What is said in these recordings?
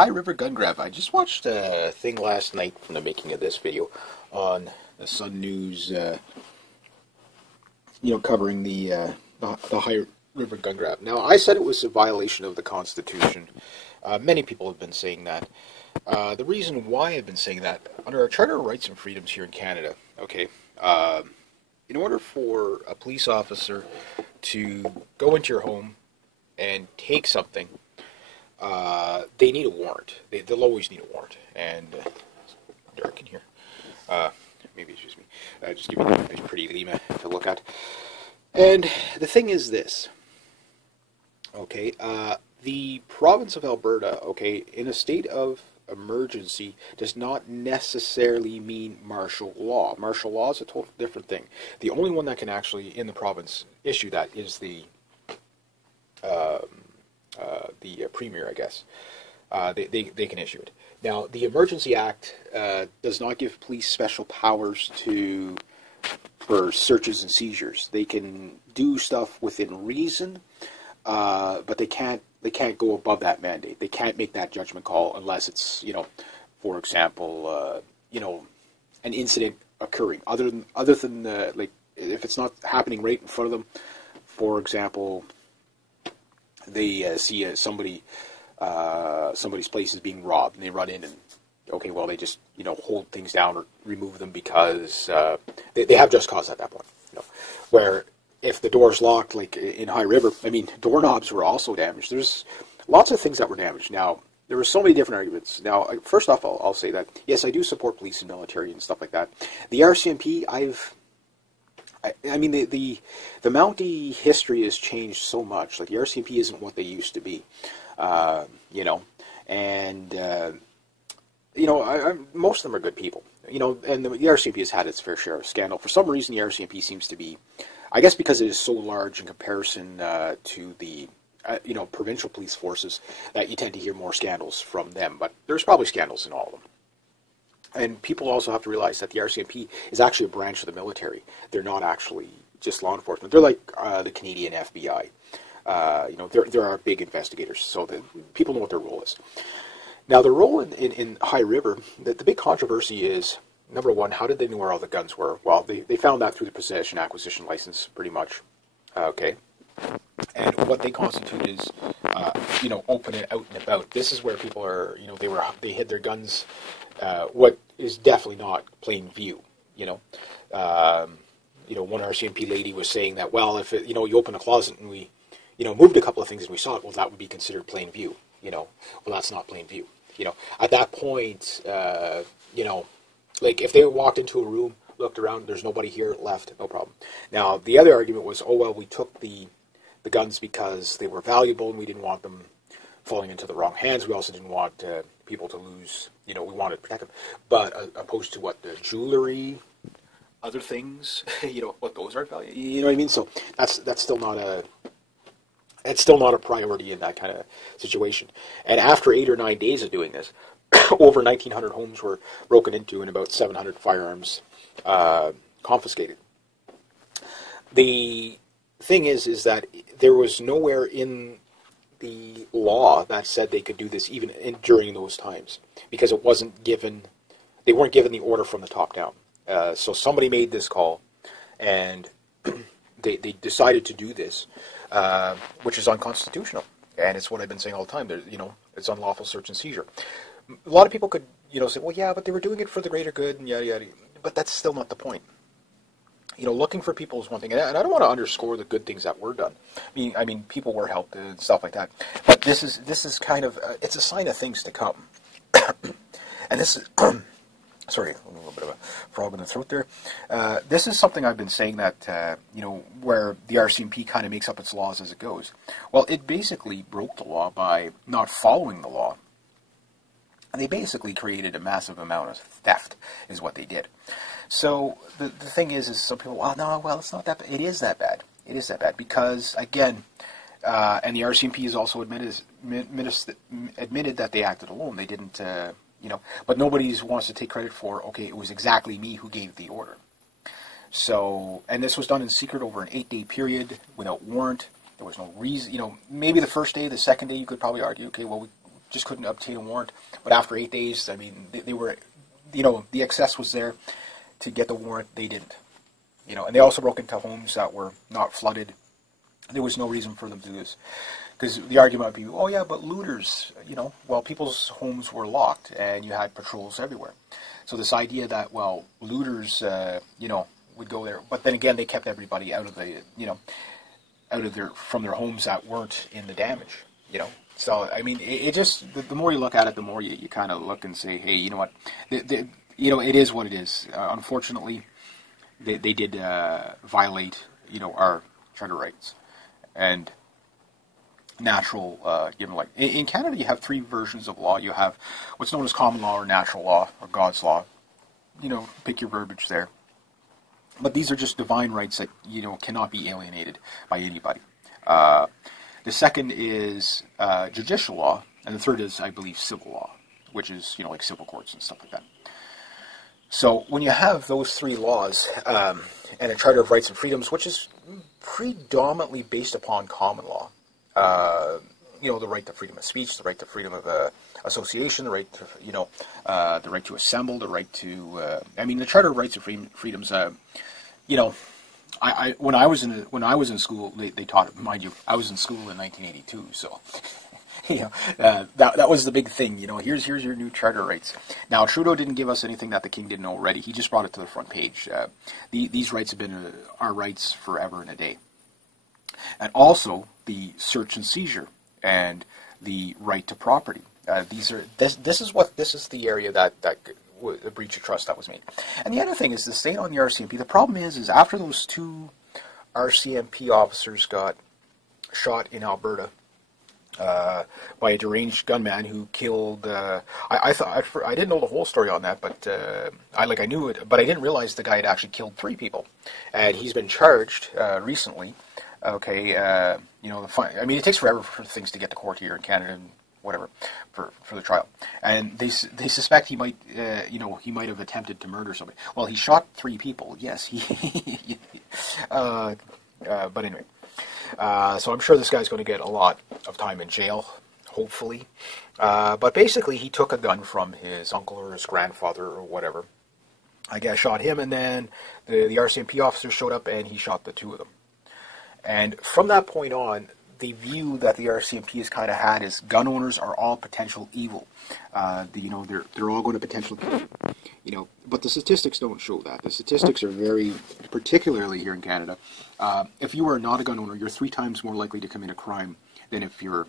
High River gun grab. I just watched a thing last night from the making of this video on the Sun News, covering the High River gun grab. Now, I said it was a violation of the Constitution. Many people have been saying that. The reason why I've been saying that, under our Charter of Rights and Freedoms here in Canada, okay, in order for a police officer to go into your home and take something, they need a warrant. They'll always need a warrant. And it's dark in here. Maybe it's just me. Just give me a nice pretty Lima to look at. And the thing is this. Okay, the province of Alberta, okay, in a state of emergency does not necessarily mean martial law. Martial law is a totally different thing. The only one that can actually, in the province, issue that is the premier, I guess. They can issue it. Now, the Emergency Act does not give police special powers for searches and seizures. They can do stuff within reason, but they can't go above that mandate. They can't make that judgment call unless it's, for example, an incident occurring. Other than like, if it's not happening right in front of them, for example, they see somebody's place is being robbed, and they run in and, okay, well, they just, hold things down or remove them because they have just cause at that point. Where if the door's locked, like in High River, I mean, doorknobs were also damaged. There's lots of things that were damaged. Now, there were so many different arguments. Now, first off, I'll say that, yes, I do support police and military and stuff like that. The RCMP, I mean, the Mountie history has changed so much. Like, the RCMP isn't what they used to be, most of them are good people, and the RCMP has had its fair share of scandal. For some reason, the RCMP seems to be, I guess because it is so large in comparison to the, provincial police forces, that you tend to hear more scandals from them, but there's probably scandals in all of them. And people also have to realize that the RCMP is actually a branch of the military. They're not actually just law enforcement. They're like the Canadian FBI. There are big investigators, so people know what their role is. Now, the role in High River, the big controversy is, number one, how did they know where all the guns were? Well, they found that through the possession acquisition license, pretty much. Okay. And what they constitute is, open and out and about. This is where people are, they hid their guns. What is definitely not plain view, one RCMP lady was saying that, well, if you open a closet and we, moved a couple of things and we saw it, well, that would be considered plain view, well, that's not plain view, at that point, like if they walked into a room, looked around, there's nobody here left, no problem. Now, the other argument was, oh, well, we took the guns because they were valuable and we didn't want them falling into the wrong hands. We also didn't want people to lose, we wanted to protect them. But opposed to what, the jewelry, other things, what those are valuable, you know what I mean? So that's still not a priority in that kind of situation. And after 8 or 9 days of doing this, over 1,900 homes were broken into and about 700 firearms confiscated. The thing is that there was nowhere in the law that said they could do this even during those times, because it wasn't given. They weren't given the order from the top down. So somebody made this call, and they decided to do this, which is unconstitutional. And it's what I've been saying all the time. It's unlawful search and seizure. A lot of people could, say, well, yeah, but they were doing it for the greater good, and yada yada. But that's still not the point. Looking for people is one thing, and I don't want to underscore the good things that were done. I mean, people were helped and stuff like that. But this is kind of it's a sign of things to come. And this is sorry, a little bit of a frog in the throat there. This is something I've been saying that where the RCMP kind of makes up its laws as it goes. Well, it basically broke the law by not following the law. And they basically created a massive amount of theft, is what they did. So the thing is some people, it's not that bad. It is that bad. It is that bad because, again, and the RCMP has also admitted that they acted alone. They didn't, but nobody wants to take credit for, okay, it was exactly me who gave the order. So, and this was done in secret over an 8-day period without warrant. There was no reason, maybe the first day, the second day, you could probably argue, okay, well, we just couldn't obtain a warrant. But after 8 days, I mean, they were, the excess was there to get the warrant. They didn't. And they also broke into homes that were not flooded. There was no reason for them to do this. Because the argument would be, oh yeah, but looters, well, people's homes were locked and you had patrols everywhere. So this idea that, well, looters, would go there. But then again, they kept everybody out of the, from their homes that weren't in the damage, So, I mean, it just, the more you look at it, the more you kind of look and say, hey, you know what, it is what it is. Unfortunately, they did violate, our charter rights. And natural, like in Canada, you have three versions of law. You have what's known as common law or natural law or God's law. Pick your verbiage there. But these are just divine rights that cannot be alienated by anybody. The second is judicial law, and the third is, I believe, civil law, which is like civil courts and stuff like that. So when you have those three laws and a Charter of Rights and Freedoms, which is predominantly based upon common law, the right to freedom of speech, the right to freedom of association, the right to, the right to assemble, the right to, the Charter of Rights and Freedoms, when I was in school, they taught it. Mind you, I was in school in 1982, so that was the big thing. Here's your new charter rights. Now Trudeau didn't give us anything that the King didn't already. He just brought it to the front page. These rights have been our rights forever and a day, and also the search and seizure and the right to property. This is the area that a breach of trust that was made. And the other thing is the state on the RCMP. The problem is after those two RCMP officers got shot in Alberta by a deranged gunman who killed. I didn't know the whole story on that, but I knew it, but I didn't realize the guy had actually killed 3 people, and he's been charged recently. Okay, it takes forever for things to get to court here in Canada and whatever for the trial, and they suspect he might he might have attempted to murder somebody. Well, he shot 3 people. Yes, but anyway, so I'm sure this guy's going to get a lot of time in jail, hopefully. But basically, he took a gun from his uncle or his grandfather or whatever. I guess shot him, and then the RCMP officer showed up and he shot the 2 of them. And from that point on, the view that the RCMP has kind of had is gun owners are all potential evil. They're all going to potentially, but the statistics don't show that. The statistics are very, particularly here in Canada, if you are not a gun owner, you're 3 times more likely to commit a crime than if you're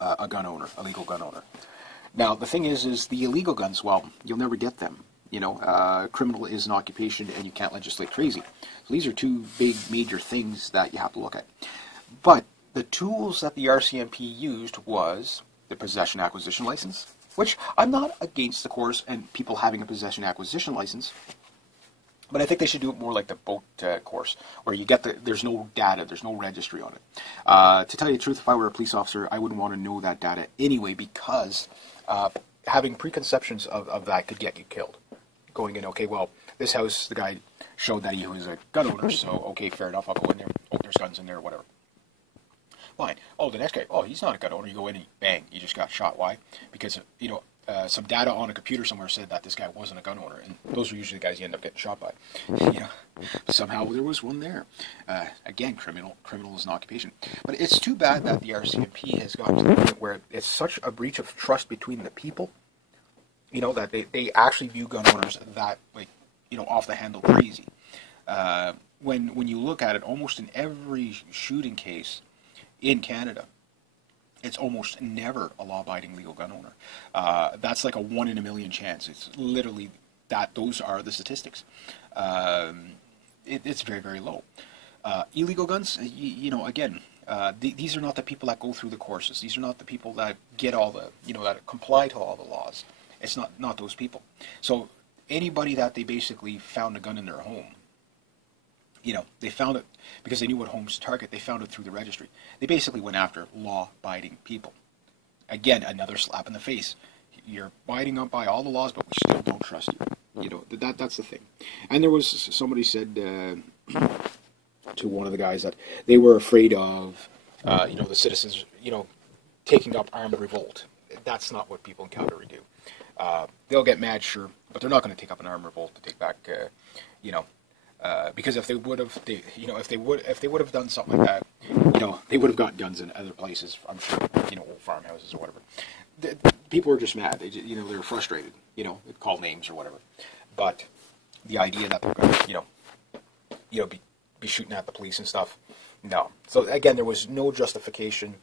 a gun owner, a legal gun owner. Now, the thing is the illegal guns, well, you'll never get them. Criminal is an occupation and you can't legislate crazy. So these are 2 big major things that you have to look at. But the tools that the RCMP used was the possession acquisition license, which I'm not against, the course, and people having a possession acquisition license, but I think they should do it more like the boat course, where you get there's no data, there's no registry on it. To tell you the truth, if I were a police officer, I wouldn't want to know that data anyway, because having preconceptions of that could get you killed. Going in, okay, well, this house, the guy showed that he was a gun owner, so okay, fair enough, I'll go in there. Oh, there's guns in there, whatever. Fine. Oh, the next guy, oh, he's not a gun owner. You go in and bang, you just got shot. Why? Because, some data on a computer somewhere said that this guy wasn't a gun owner, and those are usually the guys you end up getting shot by. Somehow there was one there. Again, criminal is an occupation. But it's too bad that the RCMP has gotten to the point where it's such a breach of trust between the people, that they actually view gun owners that, off the handle crazy. When you look at it, almost in every shooting case in Canada, it's almost never a law-abiding legal gun owner. That's like a 1 in a million chance. It's literally that. Those are the statistics. It's very, very low. Illegal guns, again, these are not the people that go through the courses. These are not the people that get all the, that comply to all the laws. It's not those people. So anybody that they basically found a gun in their home, they found it because they knew what homes to target. They found it through the registry. They basically went after law-abiding people. Again, another slap in the face. You're abiding up by all the laws, but we still don't trust you. That's the thing. And there was somebody said to one of the guys that they were afraid of, the citizens, taking up armed revolt. that's not what people in Calgary do. They'll get mad, sure, but they're not going to take up an arm revolt to take back, because if they would have, if they would have done something like that, they would have got guns in other places. I'm sure, old farmhouses or whatever. People are just mad. They're frustrated. They call names or whatever. But the idea that they're going to, be shooting at the police and stuff, no. So again, there was no justification.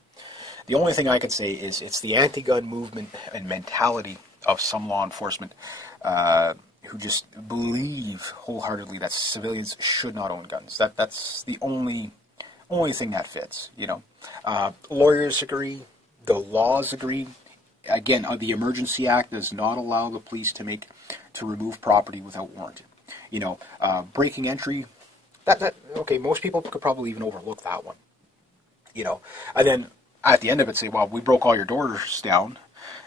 The only thing I can say is it's the anti-gun movement and mentality of some law enforcement who just believe wholeheartedly that civilians should not own guns. That's the only thing that fits. Lawyers agree, the laws agree. Again, the Emergency Act does not allow the police to remove property without warrant. Breaking entry. Okay, most people could probably even overlook that one. And then at the end of it say, well, we broke all your doors down,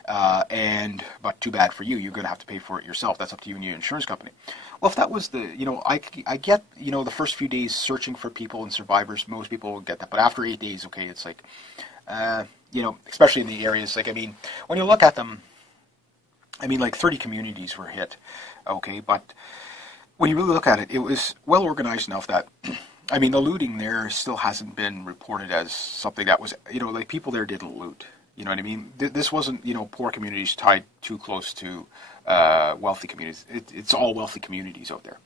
but too bad for you. You're going to have to pay for it yourself. That's up to you and your insurance company. Well, if that was I get, the first few days searching for people and survivors, most people will get that. But after 8 days, okay, it's like, especially in the areas, when you look at them, 30 communities were hit, okay, but when you really look at it, it was well organized enough that, the looting there still hasn't been reported as something that was, people there didn't loot. You know what I mean? This wasn't, poor communities tied too close to wealthy communities. It's all wealthy communities out there.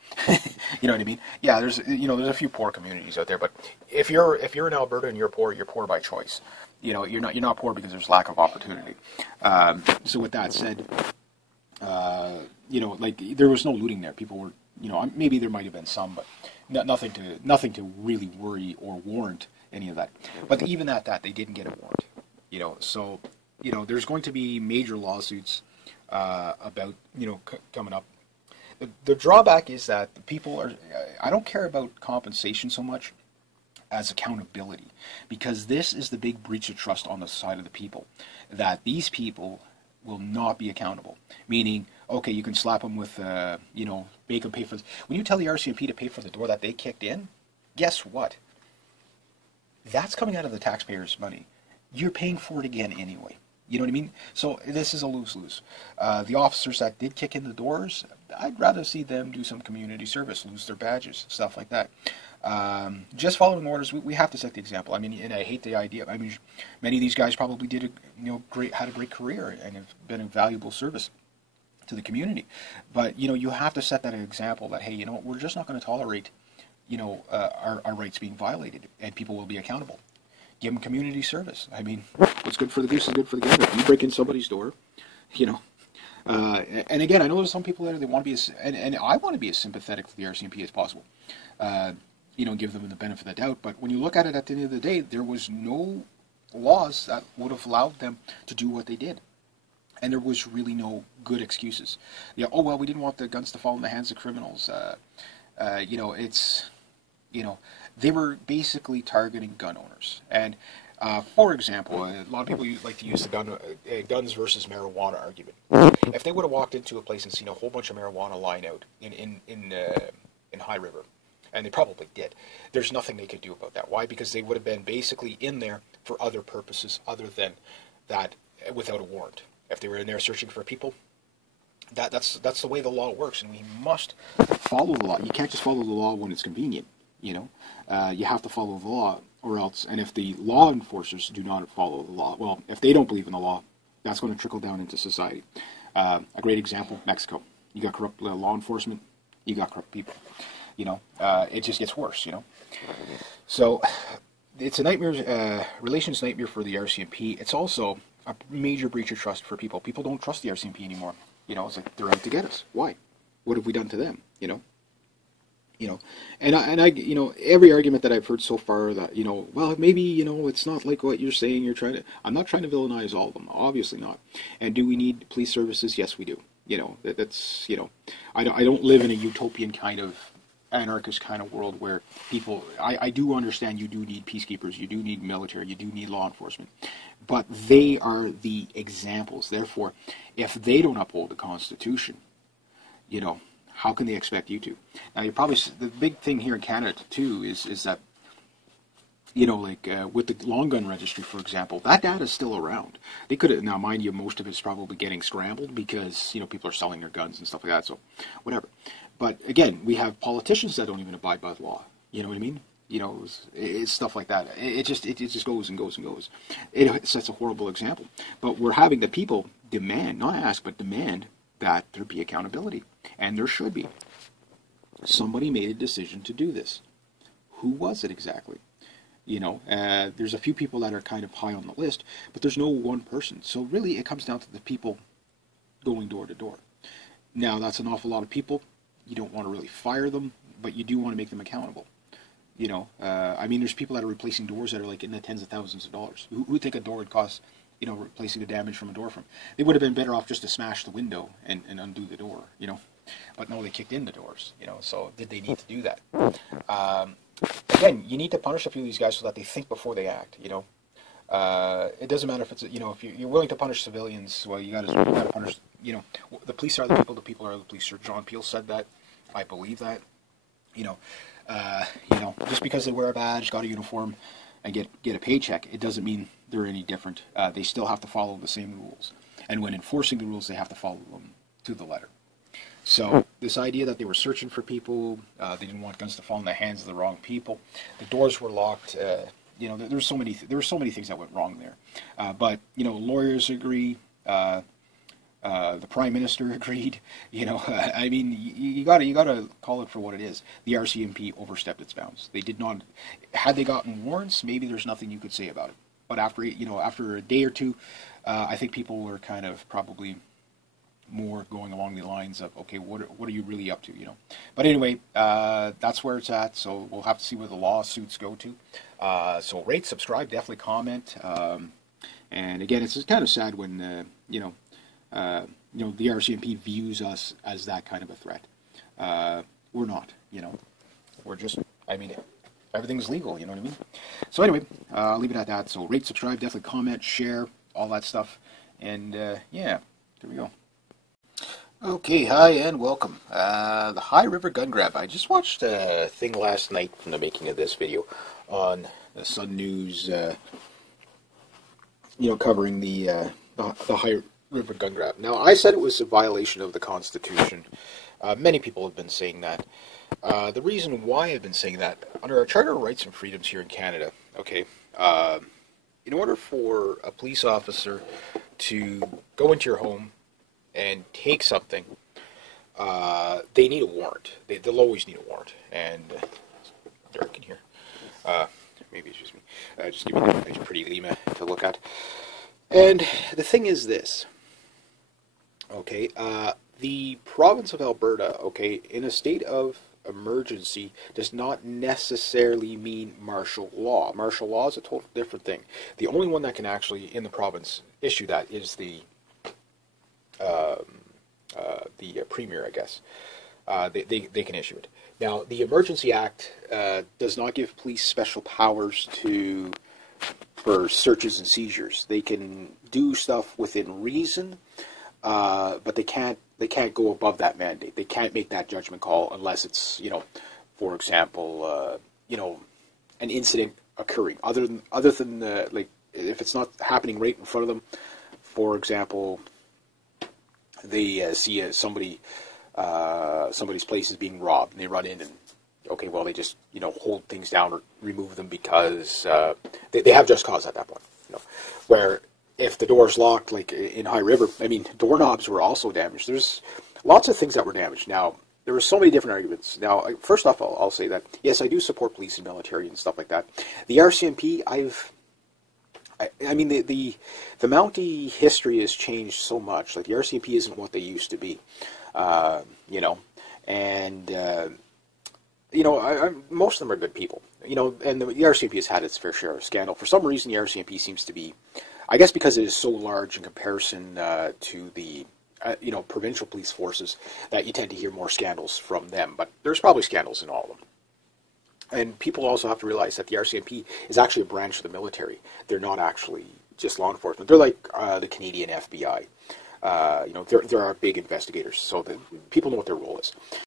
You know what I mean? Yeah, there's a few poor communities out there, but if you're in Alberta and you're poor by choice. You're not poor because there's lack of opportunity. So with that said, there was no looting there. People were, maybe there might have been some, but nothing to really worry or warrant any of that. But even at that, they didn't get a warrant. So there's going to be major lawsuits about coming up. The drawback is that the people are. I don't care about compensation so much as accountability, because this is the big breach of trust on the side of the people, that these people will not be accountable. Meaning, okay, you can slap them with, make them pay for this. When you tell the RCMP to pay for the door that they kicked in, guess what? That's coming out of the taxpayers' money. You're paying for it again anyway. You know what I mean? So this is a lose-lose. The officers that did kick in the doors, I'd rather see them do some community service, lose their badges, stuff like that. Just following orders, we have to set the example. And I hate the idea. Many of these guys probably did had a great career and have been a valuable service to the community. But you have to set that example that, hey, we're just not going to tolerate our rights being violated, and people will be accountable. Give them community service. What's good for the goose is good for the gander. If you break in somebody's door, and again, I know there's some people there, they want to be and I want to be as sympathetic to the RCMP as possible. Give them the benefit of the doubt. But when you look at it at the end of the day, there was no laws that would have allowed them to do what they did. And there was really no good excuses. We didn't want the guns to fall in the hands of criminals. They were basically targeting gun owners. And for example, a lot of people like to use the guns versus marijuana argument. If they would have walked into a place and seen a whole bunch of marijuana lying out in High River, and they probably did, there's nothing they could do about that. Why? Because they would have been basically in there for other purposes other than that, without a warrant. If they were in there searching for people, that's the way the law works, and we must follow the law. You can't just follow the law when it's convenient. You have to follow the law, or else. And if the law enforcers do not follow the law, well, if they don't believe in the law, that's going to trickle down into society. A great example: Mexico. You got corrupt law enforcement. You got corrupt people. It just gets worse. So it's a nightmare, relations nightmare for the RCMP. It's also a major breach of trust for people. People don't trust the RCMP anymore. It's like they're out to get us. Why? What have we done to them? And I every argument that I've heard so far that, well, maybe, it's not like what you're saying. I'm not trying to villainize all of them. Obviously not. And do we need police services? Yes, we do. That's, I don't live in a utopian kind of anarchist kind of world where people, I do understand you do need peacekeepers, you do need military, you do need law enforcement, but they are the examples. Therefore, if they don't uphold the Constitution, how can they expect you to? Now, the big thing here in Canada too is that You know, like with the long gun registry, for example, that data is still around. They could have, now, mind you, most of it's probably getting scrambled because, you know, people are selling their guns and stuff like that, so whatever. But again, we have politicians that don't even abide by the law. You know what I mean? You know, it's stuff like that. It just goes and goes and goes. It sets a horrible example. But we're having the people demand, not ask, but demand that there be accountability. And there should be. Somebody made a decision to do this. Who was it exactly? You know, there's a few people that are kind of high on the list, but there's no one person. So really, it comes down to the people going door to door. Now, that's an awful lot of people. You don't want to really fire them, but you do want to make them accountable. You know, I mean, there's people that are replacing doors that are like in the tens of thousands of dollars. Who would think a door would cost, you know, replacing the damage from a door from? They would have been better off just to smash the window and undo the door, you know. But no, they kicked in the doors, you know, so did they need to do that? Again, you need to punish a few of these guys so that they think before they act, you know. It doesn't matter if it's, you know, if you're willing to punish civilians, well, you gotta punish, you know, the police are the people are the police. Sir John Peel said that. I believe that. You know, just because they wear a badge, got a uniform, and get a paycheck, it doesn't mean they're any different. They still have to follow the same rules. And when enforcing the rules, they have to follow them to the letter. So this idea that they were searching for people, they didn't want guns to fall in the hands of the wrong people, the doors were locked. You know, there were so many things that went wrong there. But you know, lawyers agree. The Prime Minister agreed. You know, I mean, you gotta call it for what it is. The RCMP overstepped its bounds. They did not. Had they gotten warrants, maybe there's nothing you could say about it. But after a day or two, I think people were kind of probably more going along the lines of, okay, what are you really up to, you know? But anyway, that's where it's at. So we'll have to see where the lawsuits go to. So rate, subscribe, definitely comment. And again, it's kind of sad when the RCMP views us as that kind of a threat. We're not, you know. We're just, I mean, everything's legal, you know what I mean? So anyway, I'll leave it at that. So rate, subscribe, definitely comment, share, all that stuff. And yeah, there we go. Okay, hi and welcome. The High River gun grab. I just watched a thing last night from the making of this video on the Sun News, covering the High River gun grab. Now, I said it was a violation of the Constitution. Many people have been saying that. The reason why I've been saying that, under our Charter of Rights and Freedoms here in Canada, okay, in order for a police officer to go into your home and take something, they need a warrant. They'll always need a warrant. And it's dark in here. Maybe it's just me. Just give me a nice pretty Lima to look at. And the thing is this. Okay, the province of Alberta, okay, in a state of emergency does not necessarily mean martial law. Martial law is a total different thing. The only one that can actually, in the province, issue that is the premier, I guess. They can issue it. Now, the Emergency Act does not give police special powers for searches and seizures. They can do stuff within reason, but they can't go above that mandate. They can't make that judgment call unless it's, for example, an incident occurring. Other than like, if it's not happening right in front of them, for example, they see somebody's place is being robbed, and they run in and, okay, well, they just, hold things down or remove them because they have just cause at that point. Where if the door's locked, like in High River, I mean, doorknobs were also damaged. There's lots of things that were damaged. Now, there were so many different arguments. Now, first off, I'll say that, yes, I do support police and military and stuff like that. The RCMP, I mean, the Mountie history has changed so much. Like, the RCMP isn't what they used to be, and most of them are good people, and the RCMP has had its fair share of scandal. For some reason, the RCMP seems to be, I guess because it is so large in comparison to the, provincial police forces, that you tend to hear more scandals from them. But there's probably scandals in all of them. And people also have to realize that the RCMP is actually a branch of the military. They're not actually just law enforcement. They're like the Canadian FBI. There are big investigators, so people know what their role is.